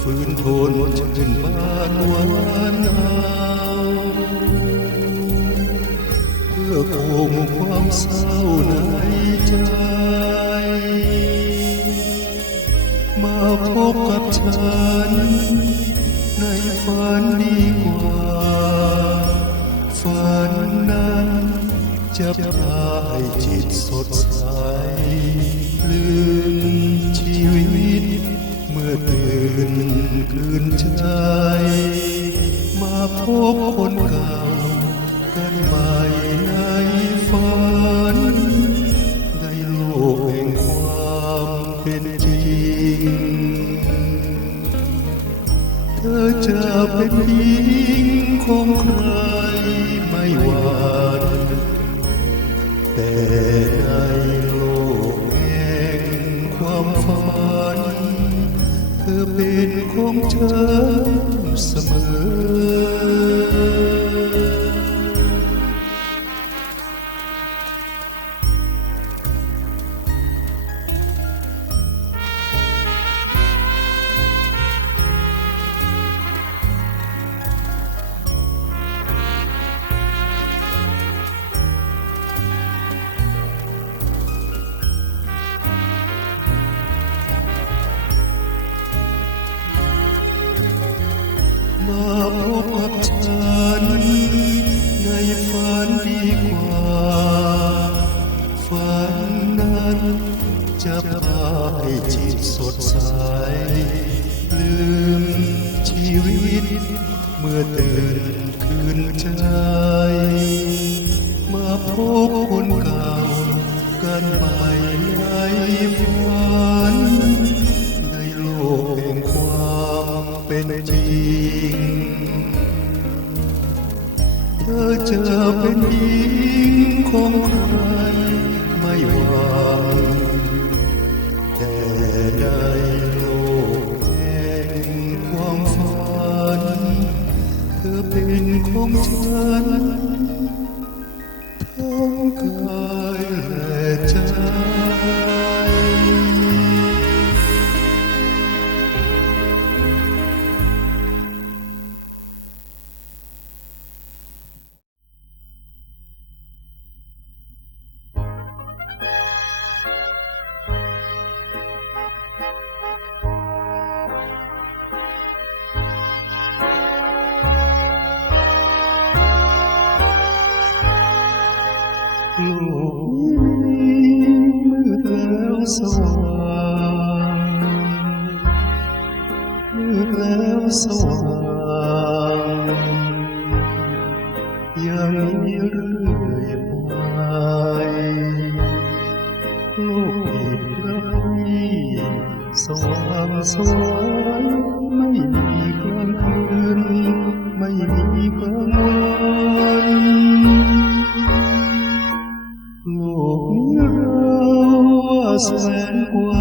ฝืนทนชื่นบานหวานเอาเพื่อคงความเศร้าในใจ มาพบกับฉัน ในฝันดีกว่า ฝันนั้นจะพาให้จิตสดใส ពេលខំឈើស្មើ จะพาให้จิตสดใส ลืมชีวิต เมื่อตื่นคืนใจ มาพบคนเก่ากันใหม่ในฝันในโลกแห่งความเป็นจริง เธอจะเป็นหญิงของใครไม่หวัง ในโลกแห่งความฝัน เธอเป็นของฉันทั้งกาย สว่างอย่างนี้เรื่อยไปโลกอีกครั้งสว่างสวยไม่มีกลางคืนไม่มีกลางวันโลกนี้เราว่าแสนกว้า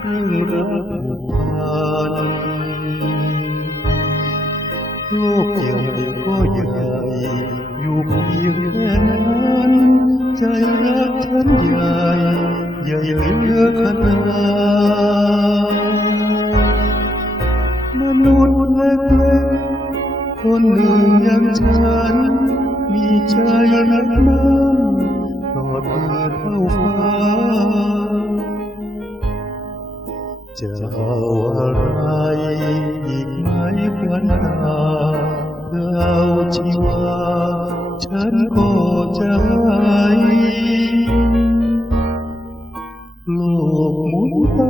เรื่องรักผูกพันโลกใหญ่ก็ใหญ่อยู่เพียงแค่นั้น ใจรักฉันใหญ่ใหญ่เหลือขนาดมนุษย์เล็กๆคนหนึ่งอย่างฉัน มีใจรักมันก ฉันก็ให้โลกหมุนไป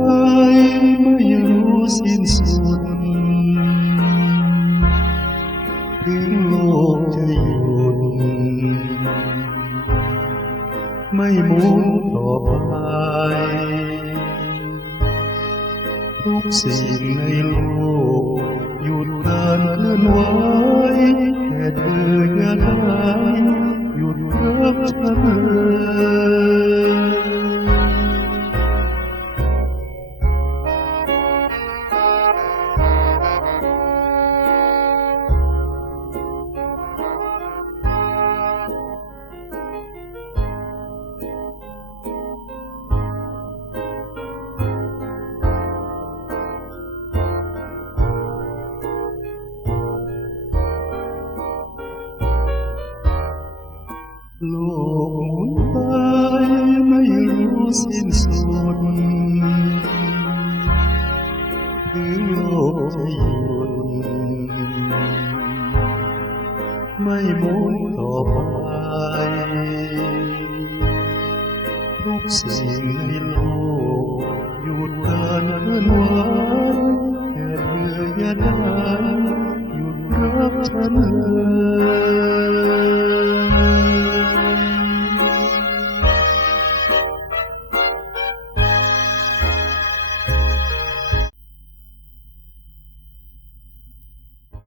ไม่รู้สิ้นสุด ถึงโลกจะหยุด ไม่หมุนต่อไป ทุกสิ่งในโลกหยุดการเคลื่อนไหว เธออย่าได้หยุดรักฉันเลย สิ้นสุด ถึงโลกจะหยุดไม่หมุนต่อไปทุกสิ่งในโลกหยุดการเคลื่อนไหวอย่เบื่ออย่าได้หยุดรักฉันเลย